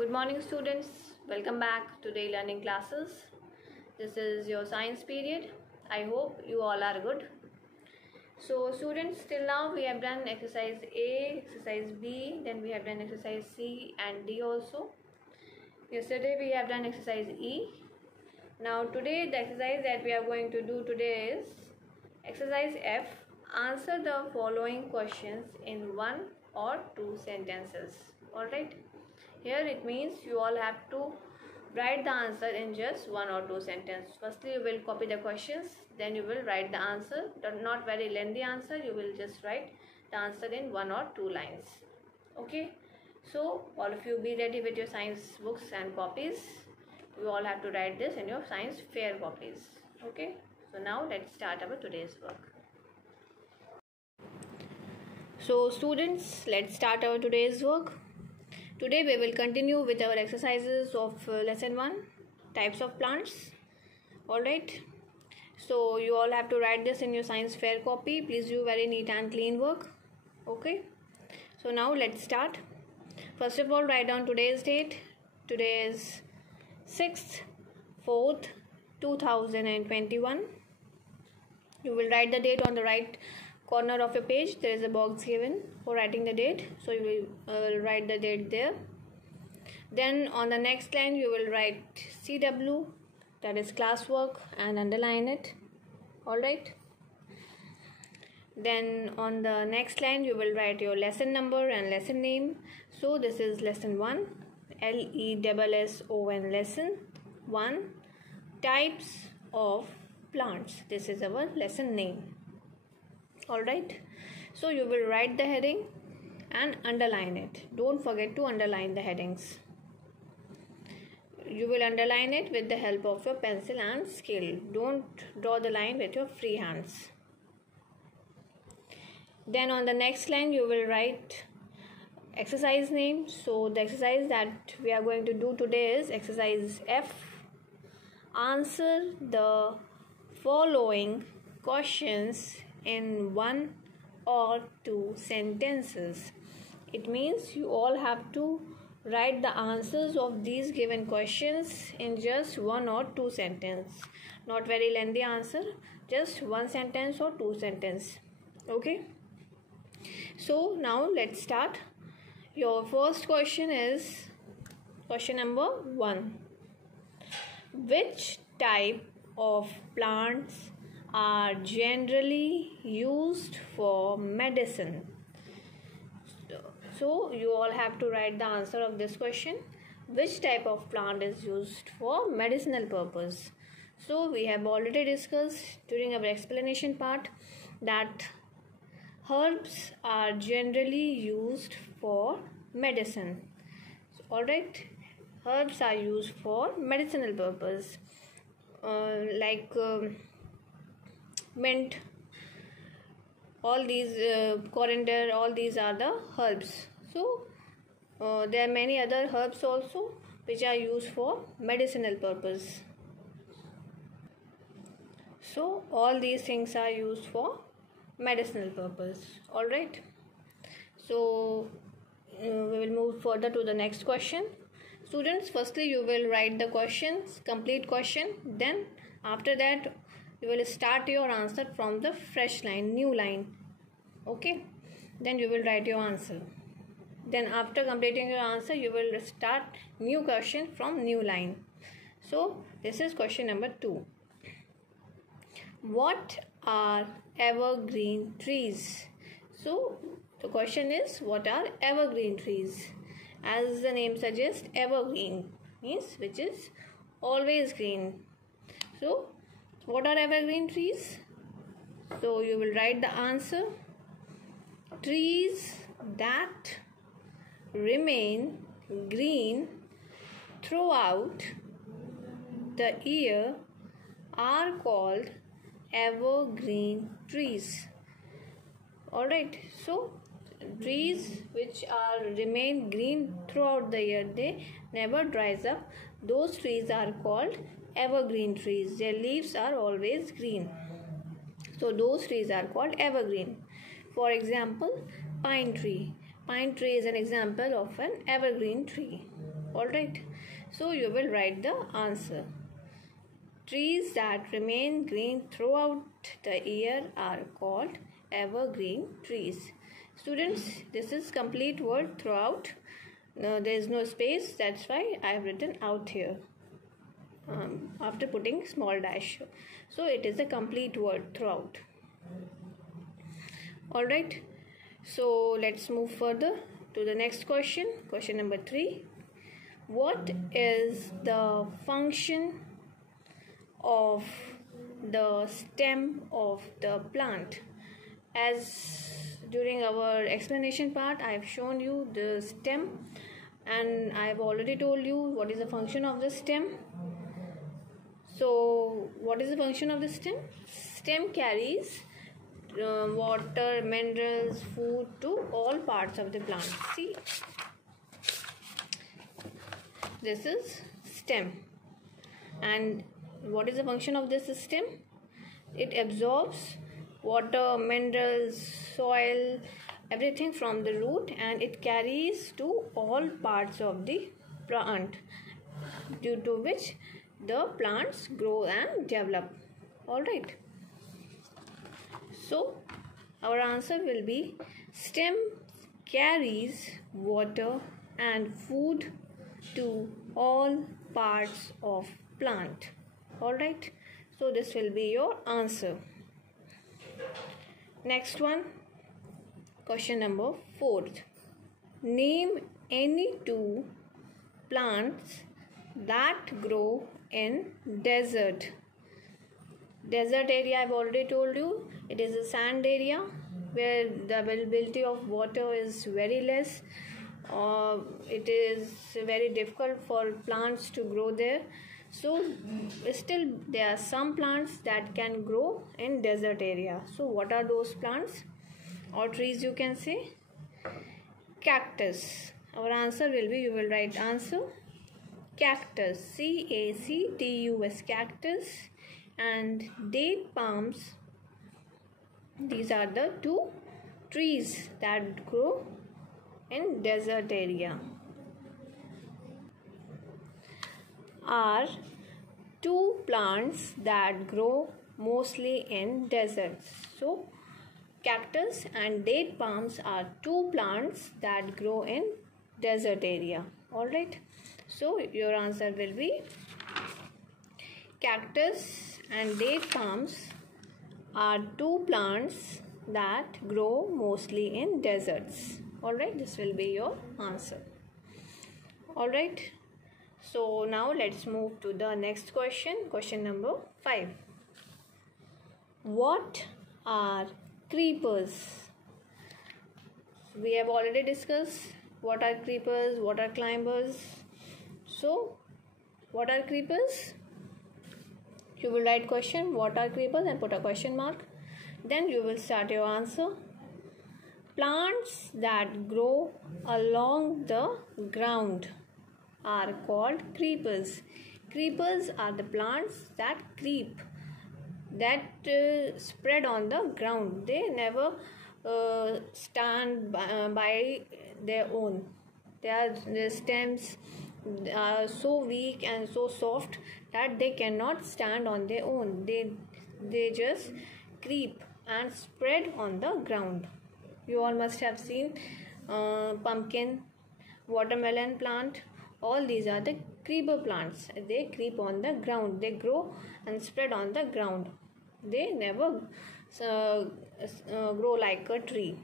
Good morning students, welcome back to Day Learning Classes. This is your science period. I hope you all are good. So students, till now we have done exercise A, exercise B, then we have done exercise C and D also. Yesterday we have done exercise E. Now today the exercise that we are going to do today is exercise F. Answer the following questions in one or two sentences. Alright. Here it means you all have to write the answer in just one or two sentences. Firstly, you will copy the questions, then you will write the answer. Not very lengthy answer, you will just write the answer in one or two lines. Okay, so all of you be ready with your science books and copies. You all have to write this in your science fair copies. Okay, so now let's start our today's work. So students, let's start our today's work. Today we will continue with our exercises of lesson 1, types of plants. Alright, so you all have to write this in your science fair copy. Please do very neat and clean work. Okay, so now let's start. First of all, write down today's date. Today is 6th 4th 2021. You will write the date on the right corner of your page. There is a box given for writing the date, so you will write the date there. Then on the next line you will write CW, that is classwork, and underline it. Alright, then on the next line you will write your lesson number and lesson name. So this is lesson 1, LESSON, lesson 1, types of plants. This is our lesson name. Alright, so you will write the heading and underline it. Don't forget to underline the headings. You will underline it with the help of your pencil and scale. Don't draw the line with your free hands. Then on the next line you will write exercise name. So the exercise that we are going to do today is exercise F. Answer the following questions in one or two sentences. It means you all have to write the answers of these given questions in just one or two sentences. Not very lengthy answer, just one sentence or two sentences. Okay, so now let's start. Your first question is question number 1. Which type of plants are generally used for medicine? So you all have to write the answer of this question. Which type of plant is used for medicinal purpose? So we have already discussed during our explanation part that herbs are generally used for medicine. Alright, herbs are used for medicinal purpose, like mint, all these, coriander, all these are the herbs. So there are many other herbs also which are used for medicinal purpose. So all these things are used for medicinal purpose. Alright, so we will move further to the next question. Students, firstly you will write the questions, complete question, then after that you will start your answer from the fresh line, new line. Okay, then you will write your answer. Then after completing your answer you will start new question from new line. So this is question number 2. What are evergreen trees? So the question is, what are evergreen trees? As the name suggests, evergreen means which is always green. So what are evergreen trees? So you will write the answer. Trees that remain green throughout the year are called evergreen trees. Alright, so trees which remain green throughout the year, they never dries up, those trees are called evergreen trees. Their leaves are always green, so those trees are called evergreen. For example, pine tree. Pine tree is an example of an evergreen tree. Alright, so you will write the answer. Trees that remain green throughout the year are called evergreen trees. Students, this is complete word throughout. There is no space, that's why I have written out here after putting small dash. So it is a complete word throughout. Alright, so let's move further to the next question. Question number 3. What is the function of the stem of the plant? As during our explanation part, I have shown you the stem, and I have already told you what is the function of the stem. So what is the function of the stem? Stem carries water, minerals, food to all parts of the plant. See, this is stem, and what is the function of this stem? It absorbs water, minerals, soil, everything from the root, and it carries to all parts of the plant, due to which the plants grow and develop. Alright, so our answer will be stem carries water and food to all parts of plant. Alright, so this will be your answer. Next one, question number 4. Name any 2 plants that grow in desert. Desert area, I've already told you, it is a sand area where the availability of water is very less. It is very difficult for plants to grow there. So still there are some plants that can grow in desert area. So what are those plants or trees, you can say? Cactus. Our answer will be, you will write answer cactus, C-A-C-T-U-S, cactus, and date palms. These are the 2 trees that grow in desert area. Are 2 plants that grow mostly in deserts. So cactus and date palms are 2 plants that grow in desert area. Alright, so your answer will be cactus and date palms are 2 plants that grow mostly in deserts. Alright, this will be your answer. Alright, so now let's move to the next question. Question number 5. What are creepers? We have already discussed what are creepers, what are climbers. So what are creepers? You will write question what are creepers and put a question mark. Then you will start your answer. Plants that grow along the ground are called creepers. Creepers are the plants that creep, that spread on the ground. They never stand by their own. Their stems are so weak and so soft that they cannot stand on their own. They just creep and spread on the ground. You all must have seen pumpkin, watermelon plant. All these are the creeper plants. They creep on the ground. They grow and spread on the ground. They never grow like a tree.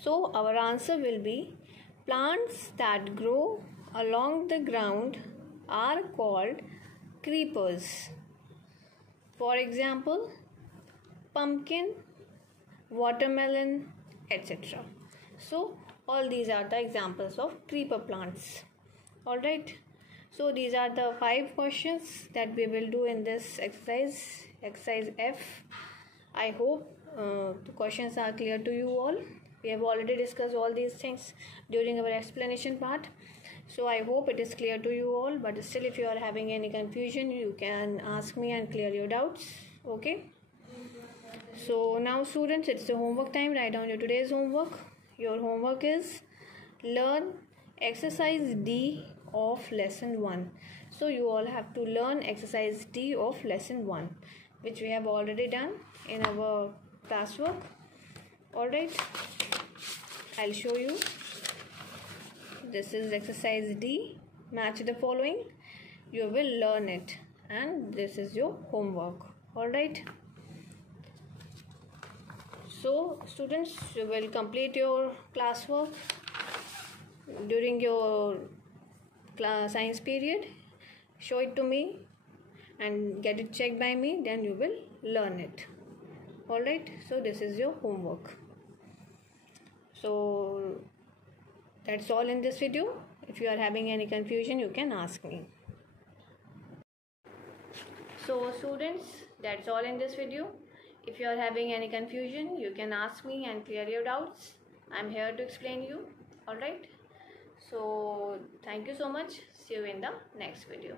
So our answer will be plants that grow along the ground are called creepers. For example, pumpkin, watermelon, etc. So all these are the examples of creeper plants. Alright, so these are the 5 questions that we will do in this exercise F. I hope the questions are clear to you all. We have already discussed all these things during our explanation part. So I hope it is clear to you all, but still if you are having any confusion, you can ask me and clear your doubts. Okay. So now students, it's the homework time. Write down your today's homework. your homework is learn exercise D of lesson 1. So you all have to learn exercise D of lesson 1, which we have already done in our classwork. Alright, I'll show you. This is exercise D. Match the following. You will learn it, and this is your homework. Alright. So students, you will complete your classwork during your science period. Show it to me and get it checked by me, then you will learn it. Alright, so this is your homework. So that's all in this video. If you are having any confusion, you can ask me. So students, that's all in this video. If you are having any confusion, you can ask me and clear your doubts. I'm here to explain you. Alright. So thank you so much. See you in the next video.